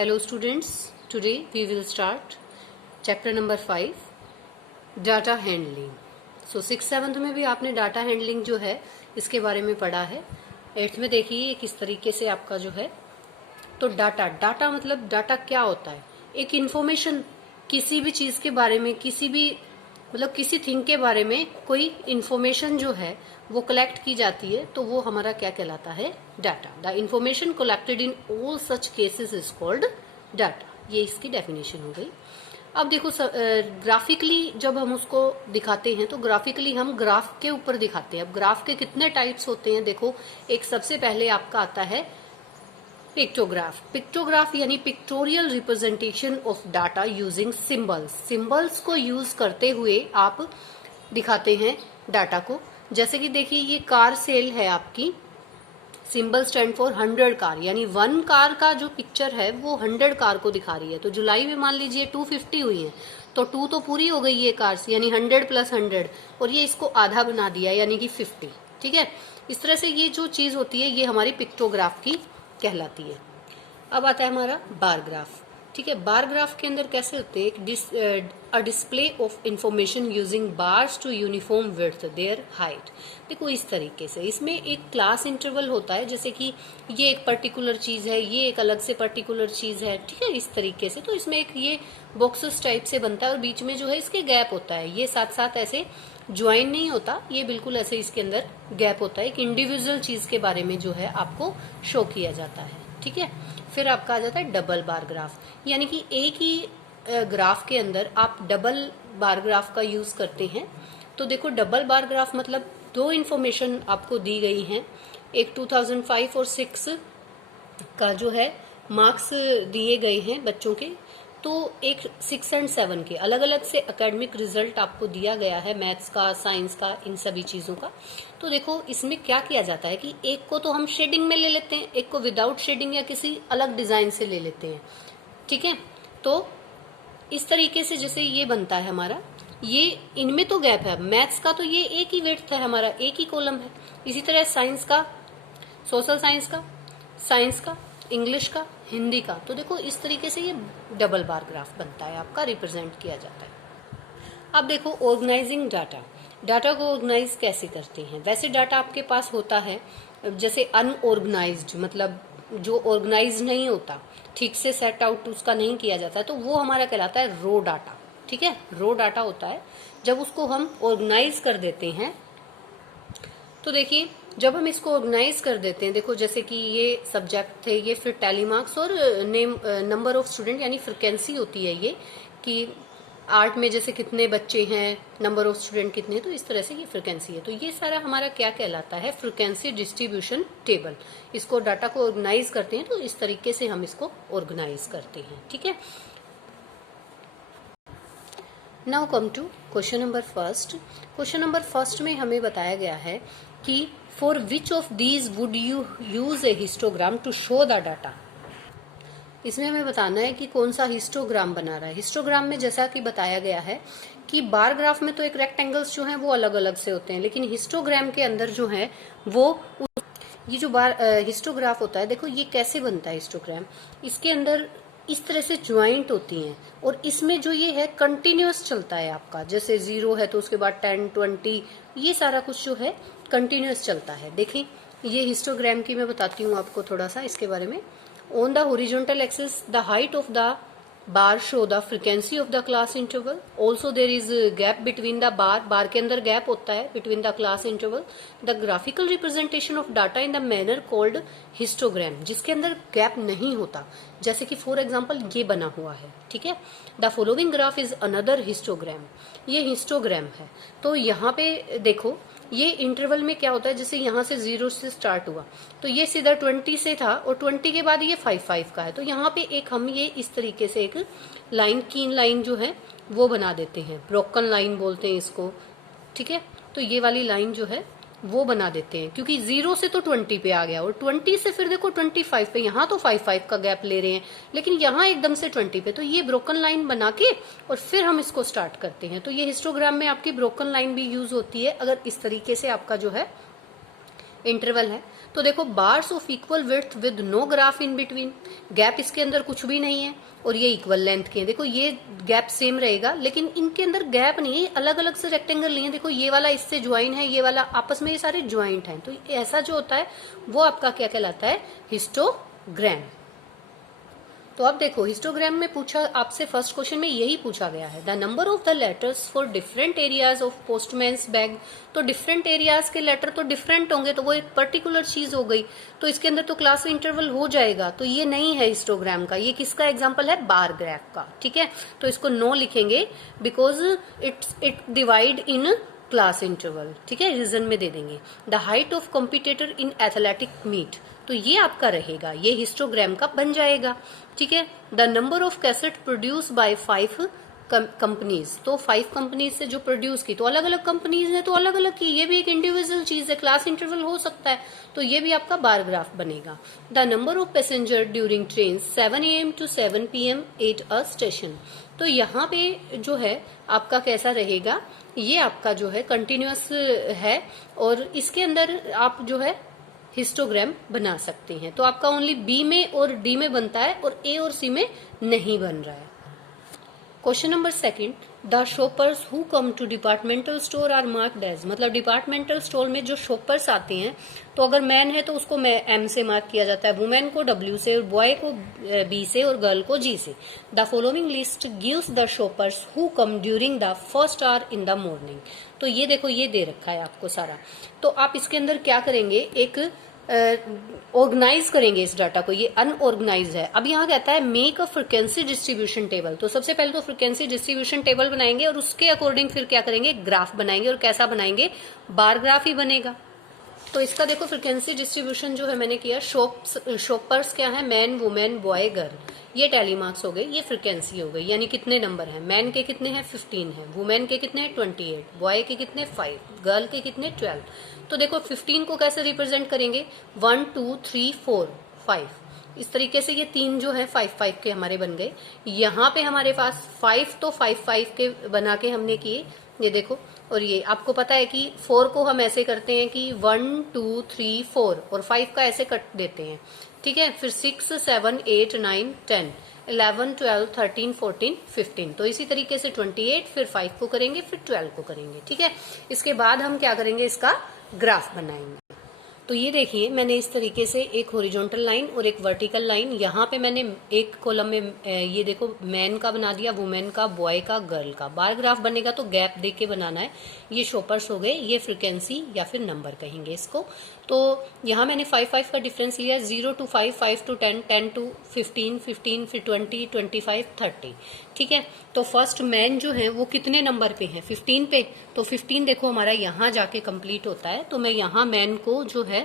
Hello students, today we will start chapter number 5 data handling. So 6th-7th में भी आपने data handling जो है इसके बारे में पढ़ा है। 8th में देखिए किस तरीके से आपका जो है तो डाटा मतलब डाटा क्या होता है? एक इंफॉर्मेशन, किसी भी चीज के बारे में, किसी भी मतलब किसी थिंग के बारे में कोई इंफॉर्मेशन जो है वो कलेक्ट की जाती है तो वो हमारा क्या कहलाता है? Data. The information collected in all such cases is called data. ये इसकी डेफिनेशन हो गई। अब देखो ग्राफिकली जब हम उसको दिखाते हैं तो ग्राफिकली हम ग्राफ के ऊपर दिखाते हैं। अब ग्राफ के कितने टाइप्स होते हैं? देखो, एक सबसे पहले आपका आता है पिक्टोग्राफ। पिक्टोग्राफ यानी pictorial representation of data using symbols. Symbols को यूज करते हुए आप दिखाते हैं डाटा को। जैसे कि देखिए ये कार सेल है आपकी, सिंबल स्टैंड फॉर 100 कार, यानी 1 कार का जो पिक्चर है वो 100 कार को दिखा रही है। तो जुलाई में मान लीजिए 250 हुई है तो 2 तो पूरी हो गई है कार्स, यानी 100 + 100, और ये इसको आधा बना दिया यानी कि 50। ठीक है, इस तरह से ये जो चीज होती है ये हमारी पिक्टोग्राफ की कहलाती है। अब आता है हमारा बार ग्राफ। ठीक है, बार ग्राफ के अंदर कैसे होते हैं? A display of information using bars to uniform width their height. देखो इस तरीके से इसमें एक क्लास इंटरवल होता है, जैसे कि ये एक पर्टिकुलर चीज है, ये एक अलग से पर्टिकुलर चीज है। ठीक है, इस तरीके से तो इसमें एक ये बॉक्सेस टाइप से बनता है और बीच में जो है इसके गैप होता है। ये साथ साथ ऐसे ज्वाइन नहीं होता, ये बिल्कुल ऐसे इसके अंदर गैप होता है। एक इंडिविजुअल चीज के बारे में जो है आपको शो किया जाता है। ठीक है, फिर आपका आ जाता है डबल बार ग्राफ, यानी कि एक ही ग्राफ के अंदर आप डबल बार ग्राफ का यूज करते हैं। तो देखो डबल बार ग्राफ मतलब 2 इंफॉर्मेशन आपको दी गई हैं। एक 2005 और 6 का जो है मार्क्स दिए गए हैं बच्चों के, तो एक 6 और 7 के अलग अलग से एकेडमिक रिजल्ट आपको दिया गया है, मैथ्स का, साइंस का, इन सभी चीजों का। तो देखो इसमें क्या किया जाता है कि एक को तो हम शेडिंग में ले लेते हैं, एक को विदाउट शेडिंग या किसी अलग डिजाइन से ले लेते हैं। ठीक है, तो इस तरीके से जैसे ये बनता है हमारा, ये इनमें तो गैप है। मैथ्स का तो ये एक ही विड्थ है हमारा, एक ही कॉलम है। इसी तरह साइंस का, सोशल साइंस का, इंग्लिश का, हिंदी का। तो देखो इस तरीके से ये डबल बार ग्राफ बनता है, आपका रिप्रेजेंट किया जाता है। अब देखो ऑर्गेनाइजिंग डाटा को ऑर्गेनाइज कैसे करते हैं? वैसे डाटा आपके पास होता है जैसे अनऑर्गेनाइज्ड, मतलब जो ऑर्गेनाइज नहीं होता, ठीक से सेट आउट उसका नहीं किया जाता, तो वो हमारा कहलाता है रो डाटा। ठीक है, रो डाटा होता है। जब उसको हम ऑर्गेनाइज कर देते हैं तो देखिए जब हम इसको ऑर्गेनाइज कर देते हैं, देखो जैसे कि ये सब्जेक्ट थे, ये फिर टैली मार्क्स और नंबर ऑफ स्टूडेंट यानी फ्रिक्वेंसी होती है ये, कि आर्ट में जैसे कितने बच्चे हैं, नंबर ऑफ स्टूडेंट कितने हैं, तो इस तरह से ये फ्रिक्वेंसी है। तो ये सारा हमारा क्या कहलाता है? Frequency distribution table. इसको डाटा को ऑर्गेनाइज करते हैं तो इस तरीके से हम इसको ऑर्गेनाइज करते हैं। ठीक है, now come to question number first. Question number first में हमें बताया गया है कि for which of these would you use a histogram to show the data. इसमें हमें बताना है कि कौन सा हिस्टोग्राम बना रहा है। हिस्टोग्राम में जैसा कि बताया गया है कि बार ग्राफ में तो एक रेक्टेंगल्स जो हैं वो अलग अलग से होते हैं, लेकिन हिस्टोग्राम के अंदर जो है वो ये जो हिस्टोग्राफ होता है, देखो ये कैसे बनता है हिस्टोग्राम। इसके अंदर इस तरह से ज्वाइंट होती हैं और इसमें जो ये है कंटिन्यूअस चलता है आपका, जैसे 0 है तो उसके बाद 10, 20, ये सारा कुछ जो है कंटिन्यूअस चलता है। देखें ये हिस्टोग्राम की मैं बताती हूँ आपको थोड़ा सा इसके बारे में। On the horizontal axis the height of the bar show the frequency of the class interval. Also there is gap between the bar के अंदर गैप होता है between the class interval. The graphical representation of data in the manner called histogram, जिसके अंदर gap नहीं होता, जैसे कि फॉर एग्जाम्पल ये बना हुआ है। ठीक है, the following graph is another histogram, ये हिस्टोग्राम है। तो यहाँ पे देखो ये इंटरवल में क्या होता है, जैसे यहाँ से 0 से स्टार्ट हुआ तो ये सीधा 20 से था और 20 के बाद ये 5 का है। तो यहाँ पे एक हम ये इस तरीके से एक लाइन, कीन लाइन जो है वो बना देते हैं, ब्रोकन लाइन बोलते हैं इसको। ठीक है, तो ये वाली लाइन जो है वो बना देते हैं, क्योंकि 0 से तो 20 पे आ गया और 20 से फिर देखो 25 पे, यहाँ तो 5 का गैप ले रहे हैं लेकिन यहाँ एकदम से 20 पे, तो ये ब्रोकन लाइन बना के और फिर हम इसको स्टार्ट करते हैं। तो ये हिस्टोग्राम में आपकी ब्रोकन लाइन भी यूज होती है अगर इस तरीके से आपका जो है इंटरवल है। तो देखो bars of equal width with no graph in between, gap इसके अंदर कुछ भी नहीं है और ये इक्वल लेंथ के हैं। देखो ये गैप सेम रहेगा लेकिन इनके अंदर गैप नहीं है, अलग अलग से रेक्टेंगल नहीं है। देखो ये वाला इससे ज्वाइन है, ये वाला आपस में ये सारे ज्वाइंट हैं। तो ऐसा जो होता है वो आपका क्या कहलाता है, हिस्टोग्राम। तो अब देखो हिस्टोग्राम में पूछा आपसे, फर्स्ट क्वेश्चन में यही पूछा गया है, the number of the letters for different areas of postman's bag. तो डिफरेंट एरियाज के लेटर तो डिफरेंट होंगे, तो वो एक पर्टिकुलर चीज हो गई, तो इसके अंदर तो क्लास इंटरवल हो जाएगा। तो ये नहीं है हिस्टोग्राम का, ये किसका एग्जाम्पल है, बार ग्राफ का। ठीक है, तो इसको नो लिखेंगे because it divide in class interval. ठीक है, रीजन में दे देंगे। The height of competitor in athletic meet, तो ये आपका रहेगा, ये हिस्टोग्राम का बन जाएगा। ठीक है, the number of cassette produce by 5 companies, तो 5 कंपनीज से जो प्रोड्यूस की, तो अलग अलग कंपनीज ने तो अलग अलग की, ये भी एक इंडिविजुअल चीज है, क्लास इंटरवल हो सकता है, तो ये भी आपका बार ग्राफ बनेगा। The number of passenger during train 7 AM to 7 PM at a station, तो यहाँ पे जो है आपका कैसा रहेगा, ये आपका जो है कंटिन्यूअस है और इसके अंदर आप जो है हिस्टोग्राम बना सकते हैं। तो आपका ओनली बी में और डी में बनता है और ए और सी में नहीं बन रहा है। Question number second, the shoppers who come to departmental store are marked as, मतलब डिपार्टमेंटल स्टोर में जो शॉपर्स आते हैं, तो अगर मैन है तो उसको एम से मार्क किया जाता है, वुमेन को डब्ल्यू से, और बॉय को बी से और गर्ल को जी से। The following list gives the shoppers who come during the first hour in the morning. तो ये देखो ये दे रखा है आपको सारा, तो आप इसके अंदर क्या करेंगे, एक ऑर्गेनाइज करेंगे इस डाटा को, ये अनऑर्गेनाइज है। अब यहाँ कहता है make a frequency distribution table, तो सबसे पहले तो फ्रीक्वेंसी डिस्ट्रीब्यूशन टेबल बनाएंगे और उसके अकॉर्डिंग फिर क्या करेंगे, ग्राफ बनाएंगे, और कैसा बनाएंगे, बार ग्राफ ही बनेगा। तो इसका देखो फ्रीक्वेंसी डिस्ट्रीब्यूशन जो है मैंने किया, शॉपर्स क्या है, मैन, वुमेन, बॉय, गर्ल, ये टैली मार्क्स हो गए, ये फ्रीक्वेंसी हो गई, यानी कितने नंबर हैं, मैन के कितने हैं 15 हैं, वुमेन के कितने हैं 28, बॉय के कितने 5, गर्ल के कितने 12। तो देखो 15 को कैसे रिप्रेजेंट करेंगे, 1 2 3 4 5, इस तरीके से ये 3 जो है 5 5 के हमारे बन गए। यहाँ पे हमारे पास 5 तो 5 5 के बना के हमने किए, ये देखो। और ये आपको पता है कि 4 को हम ऐसे करते हैं कि 1 2 3 4 और 5 का ऐसे कट देते हैं। ठीक है, फिर 6 7 8 9 10 11 12 13 14 15, तो इसी तरीके से 28, फिर 5 को करेंगे, फिर 12 को करेंगे। ठीक है, इसके बाद हम क्या करेंगे, इसका ग्राफ बनाएंगे। तो ये देखिए मैंने इस तरीके से एक हॉरिजॉन्टल लाइन और एक वर्टिकल लाइन, यहाँ पे मैंने एक कॉलम में ये देखो मैन का बना दिया, वुमेन का, बॉय का, गर्ल का। बार ग्राफ बनेगा तो गैप देख के बनाना है। ये शॉपर्स हो गए, ये फ्रीक्वेंसी या फिर नंबर कहेंगे इसको। तो यहाँ मैंने 5 5 का डिफरेंस लिया, 0 to 5, 5 to 10, 10 to 15, 15 फिर 20, 25, 30। ठीक है, तो फर्स्ट मैन जो है वो कितने नंबर पे है, 15 पे, तो 15 देखो हमारा यहाँ जाके कंप्लीट होता है। तो मैं यहाँ मैन को जो है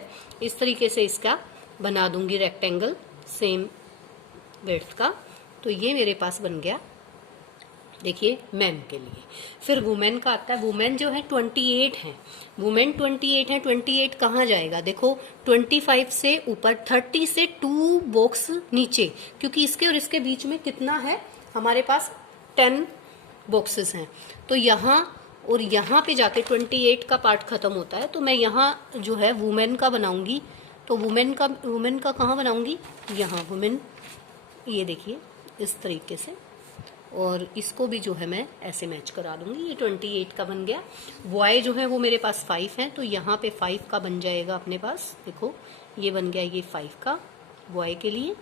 इस तरीके से इसका बना दूंगी रेक्टेंगल सेम विड्थ का, तो ये मेरे पास बन गया, देखिए मैन के लिए। फिर वुमेन का आता है, वुमेन जो है 28 है, वुमेन 28 है, 28 कहाँ जाएगा, देखो 25 से ऊपर, 30 से 2 बॉक्स नीचे, क्योंकि इसके और इसके बीच में कितना है हमारे पास 10 बॉक्सेस हैं। तो यहाँ और यहाँ पे जाके 28 का पार्ट खत्म होता है, तो मैं यहाँ जो है वुमेन का बनाऊंगी। तो वुमेन का कहाँ बनाऊंगी, यहाँ वुमेन, ये देखिए इस तरीके से, और इसको भी जो है मैं ऐसे मैच करा दूंगी, ये 28 का बन गया। बॉय जो है वो मेरे पास 5 है, तो यहाँ पे 5 का बन जाएगा अपने पास, देखो ये बन गया, ये 5 का बॉय के लिए,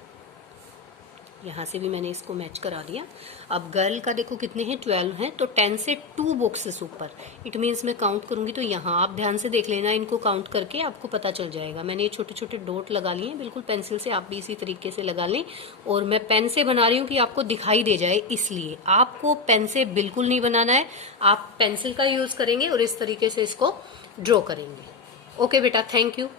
यहाँ से भी मैंने इसको मैच करा दिया। अब गर्ल का देखो कितने हैं, 12 हैं, तो 10 से 2 बॉक्सेस ऊपर, इट मीन्स मैं काउंट करूंगी, तो यहाँ आप ध्यान से देख लेना, इनको काउंट करके आपको पता चल जाएगा। मैंने ये छोटे छोटे डॉट लगा लिए हैं, बिल्कुल पेंसिल से आप भी इसी तरीके से लगा लें, और मैं पेन से बना रही हूँ कि आपको दिखाई दे जाए, इसलिए आपको पेन से बिल्कुल नहीं बनाना है, आप पेंसिल का यूज करेंगे और इस तरीके से इसको ड्रॉ करेंगे। ओके बेटा, थैंक यू।